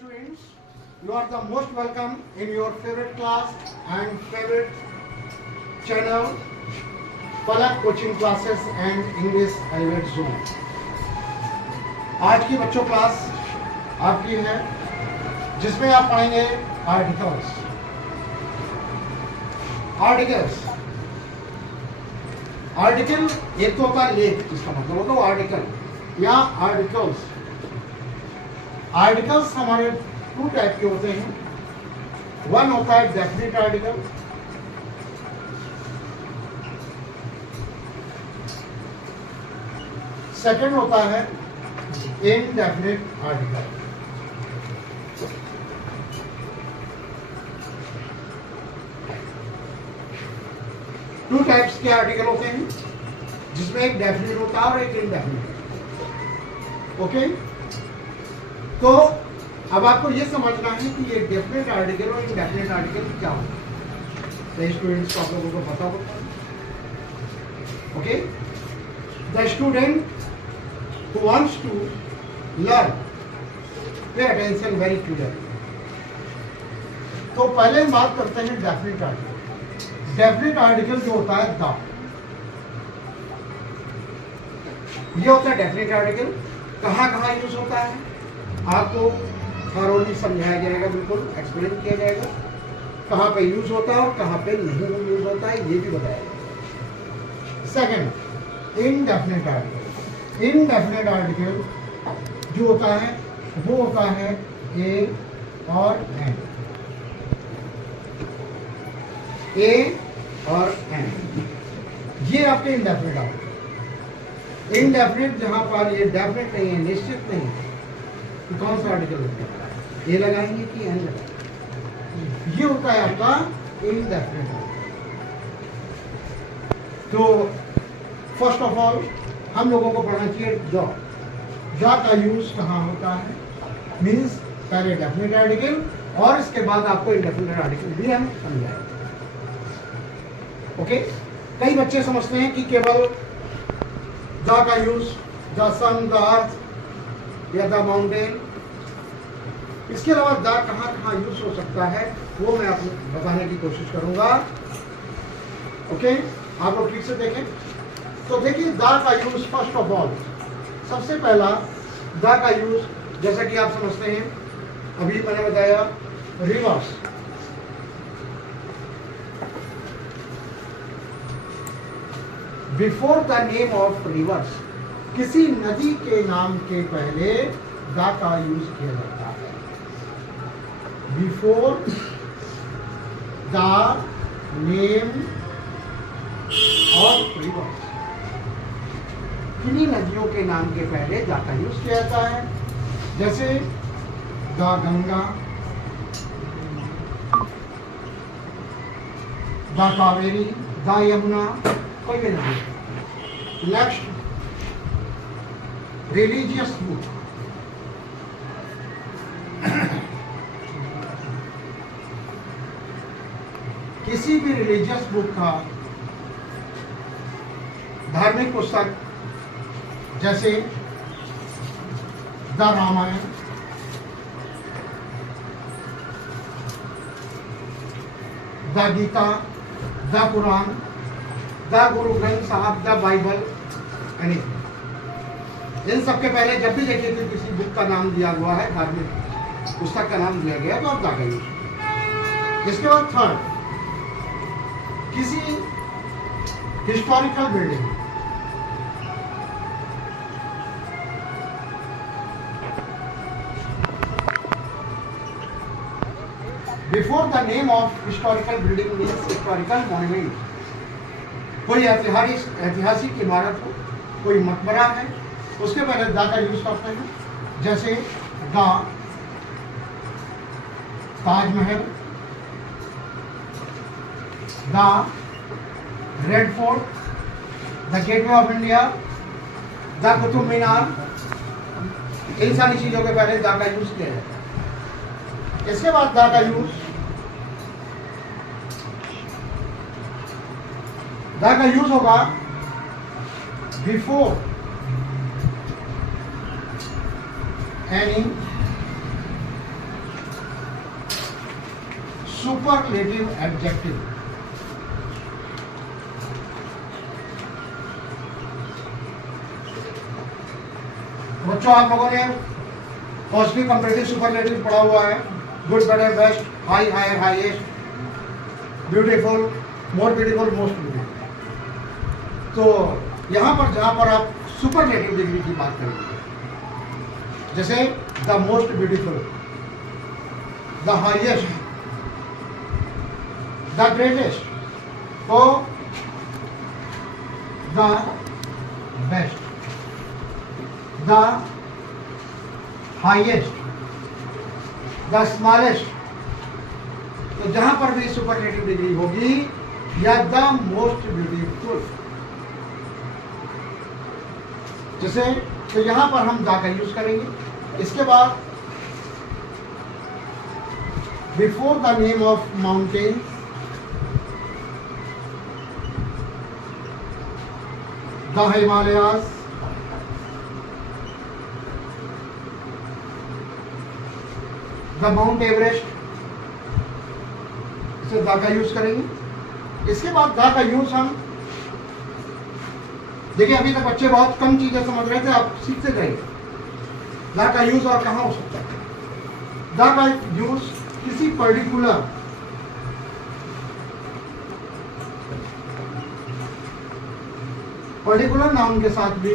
students, you are the most welcome in your favorite class and favorite channel, Palak Coaching Classes and English Elevate Zone. आज की बच्चों class आपकी है जिसमें आप पढ़ेंगे आर्टिकल्स। आर्टिकल एक तो होता है लेख, जिसका मतलब होता है आर्टिकल या आर्टिकल्स। आर्टिकल्स हमारे टू टाइप के होते हैं। वन होता है डेफिनेट आर्टिकल, सेकंड होता है इनडेफिनेट आर्टिकल। टू टाइप्स के आर्टिकल होते हैं जिसमें एक डेफिनेट होता है और एक इनडेफिनेट। ओके, तो अब आपको ये समझना है कि ये डेफिनेट आर्टिकल और इनडेफिनेट आर्टिकल क्या होता है। तो स्टूडेंट्स को आप लोगों को पता होता है। Okay, the student who wants to learn, pay attention very clearly। तो पहले हम बात करते हैं डेफिनेट आर्टिकल। डेफिनेट आर्टिकल जो होता है द, ये होता है डेफिनेट आर्टिकल। कहाँ कहाँ यूज होता है आपको थॉरोली समझाया जाएगा, बिल्कुल एक्सप्लेन किया जाएगा कहाँ पे यूज होता है और कहाँ पे नहीं यूज होता है, ये भी बताया जाएगा। Second, indefinite article. Indefinite article जो होता है वो होता है ए और एन। ए और एन, ये आपके इनडेफिनेट आर्टिकल। इनडेफिनेट जहां पर ये डेफिनेट नहीं है, निश्चित नहीं है कि कौन सा आर्टिकल लगेगा, ए लगाएंगे कि एन लगाएंगे, ये होता है आपका इनडेफिनेट आर्टिकल। तो फर्स्ट ऑफ ऑल हम लोगों को पढ़ना चाहिए जॉ का यूज कहाँ होता है। मीन्स पहले डेफिनेट आर्टिकल और इसके बाद आपको इनडेफिनेट आर्टिकल भी हम समझाएंगे। ओके, कई बच्चे समझते हैं कि केवल द का use the sun, the earth या द माउंटेन, इसके अलावा द कहाँ कहाँ यूज हो सकता है वो मैं आपको बताने की कोशिश करूंगा। ओके, आप लोग ठीक से देखें। तो देखिए द का यूज फर्स्ट ऑफ ऑल, सबसे पहला द का यूज जैसा कि आप समझते हैं, अभी मैंने बताया reverse. Before the name of reverse, किसी नदी के नाम के पहले द का यूज किया जाता है। Before the name of reverse, किन्हीं नदियों के नाम के पहले द का यूज किया जाता है। जैसे the Ganga, the Kaveri, the Yamuna, कोई भी नदी। Next, religious book. किसी भी रिलीजियस बुक का, धार्मिक पुस्तक जैसे the Ramayana, the Gita, the Quran, the Guru Granth साहब, द बाइबल, इन सब के पहले जब भी देखिए कि किसी बुक का नाम दिया हुआ है, धार्मिक पुस्तक का नाम दिया गया, तो आप द का यूज। इसके बाद थर्ड, किसी historical building, before the name of historical building means historical monument. कोई ऐतिहासिक इमारत हो, कोई मकबरा है, उसके पहले द का यूज करते हैं। जैसे the Taj Mahal, the Red Fort, the Gateway of India, the Qutub Minar, इन सारी चीजों के पहले द का यूज किया जाता है। इसके बाद द का यूज, द का यूज होगा बिफोर any सुपरलेटिव एडजेक्टिव। बच्चों आप लोगों ने पॉजिटिव कंपैरेटिव सुपरलेटिव पढ़ा हुआ है, good better best high higher highest beautiful more beautiful most beautiful. तो यहाँ पर जहाँ पर आप सुपरलेटिव डिग्री की बात करेंगे, जैसे the most beautiful, the highest, the greatest, तो the best, the highest, the smallest, तो जहां पर भी सुपरलेटिव डिग्री होगी या द मोस्ट ब्यूटीफुल, जैसे तो यहां पर हम द का यूज करेंगे। इसके बाद before the name of mountain, the Himalayas, the mount Everest, इसे द का यूज करेंगे। इसके बाद द का यूज हम देखिए, अभी तक बच्चे बहुत कम चीजें समझ रहे थे, आप सीखते जाइए द का यूज और कहां हो सकता है। द का यूज किसी पर्टिकुलर नाउन के साथ भी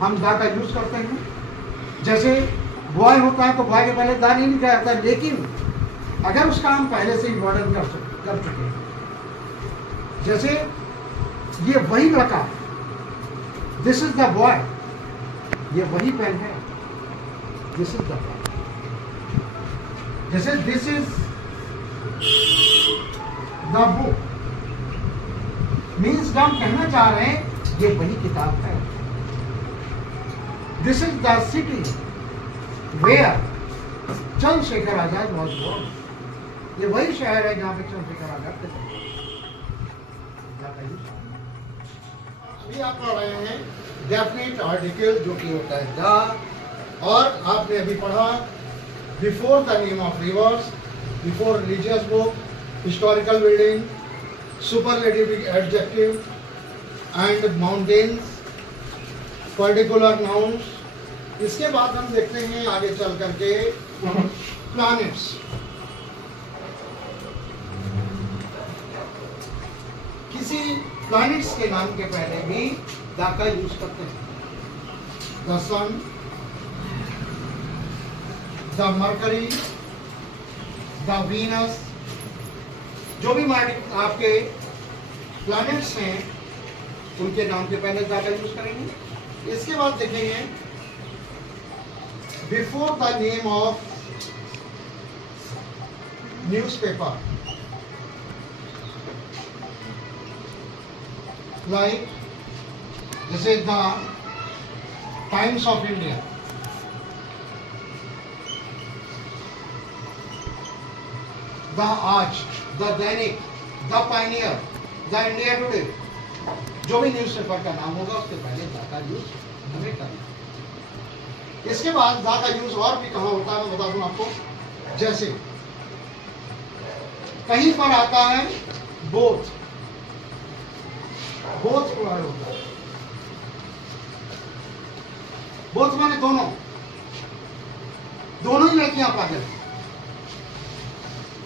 हम द का यूज करते हैं। जैसे बॉय होता है तो बॉय के पहले द नहीं लिखा जाता, लेकिन अगर उसका हम पहले से ही वर्णन कर चुके हैं, जैसे ये वही लड़का, दिस इज द बॉय, ये वही पेन है, दिस इज द बॉय। जैसे this is the book, means हम कहना चाह रहे हैं ये वही किताब है। This is the city where Chandrashekhar Azad was born, ये वही शहर है जहां पे चंद्रशेखर आजाद थे। अभी आप पढ़ रहे हैं डेफिनेट आर्टिकल जो कि होता है द, और आपने अभी पढ़ा before the name of reverse, before religious book, historical building, superlative adjective and mountains, particular nouns. इसके बाद हम देखते हैं आगे चल करके प्लैनेट्स। किसी प्लैनेट्स के नाम के पहले भी द का यूज करते हैं। The sun, the Mercury, the Venus, जो भी आपके प्लैनेट्स हैं उनके नाम के पहले द का यूज करेंगे। इसके बाद देखेंगे before the name of newspaper, like जैसे the Times of India, the Aaj, the Dainik, the Pioneer, the India Today, जो भी न्यूज़पेपर का नाम होगा उसके पहले द का यूज हमें करना। इसके बाद द का यूज और भी कहाँ होता है मैं बता दूं आपको। जैसे कहीं पर आता है बोथ, बोथ प्लूरल होता है। बोथ माने दोनों, दोनों ही लड़कियां पागल,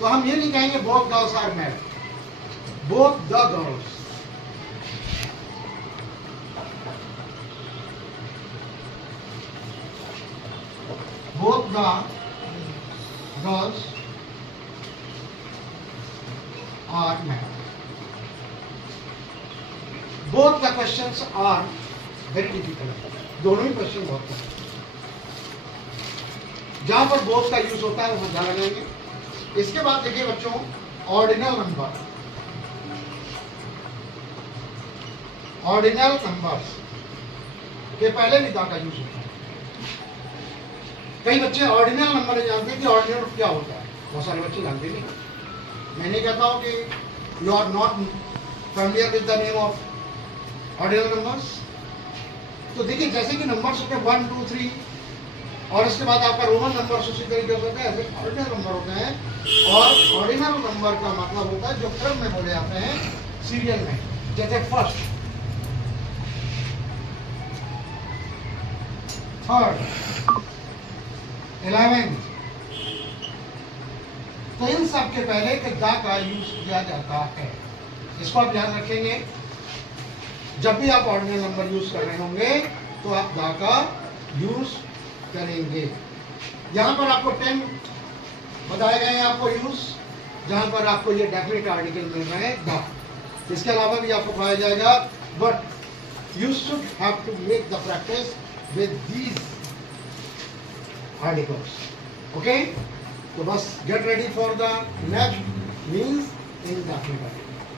तो हम ये नहीं कहेंगे both girls are mad, both the girls. Both the girls are married. Both the questions are very difficult. दोनों ही क्वेश्चन बहुत कठिन। जहां पर both का यूज होता है वहां ध्यान रखेंगे। इसके बाद देखिए बच्चों, ऑर्डिनल नंबर, ऑर्डिनल नंबर्स के पहले भी द का यूज होता है। कई बच्चे ऑर्डिनल नंबर जानते हैं कि ऑर्डिनल क्या होता है, बहुत सारे बच्चे जानते नहीं। मैं नहीं कहता हूँ कि you are not familiar with the name of ordinal numbers. तो देखिए जैसे कि नंबर्स होते हैं 1 2 3 और इसके बाद आपका रोमन नंबर उसी तरीके से होते हैं, ऐसे ऑर्डिनल नंबर होते हैं। और ऑर्डिनल नंबर का मतलब होता है जो क्रम में बोले जाते हैं सीरियल में, जैसे फर्स्ट, थर्ड, 11। तो इन सब के पहले द का यूज किया जाता है। इसको आप ध्यान रखेंगे, जब भी आप ऑर्डिनल नंबर यूज कर रहे होंगे तो आप द का यूज करेंगे। यहां पर आपको 10 बताए गए हैं आपको यूज, जहां पर आपको ये डेफिनेट आर्टिकल मिल रहे हैं द। इसके अलावा भी आपको पढ़ाया जाएगा, but you should have to make the practice with these articles. Okay, तो बस get ready for the next means indefinite article.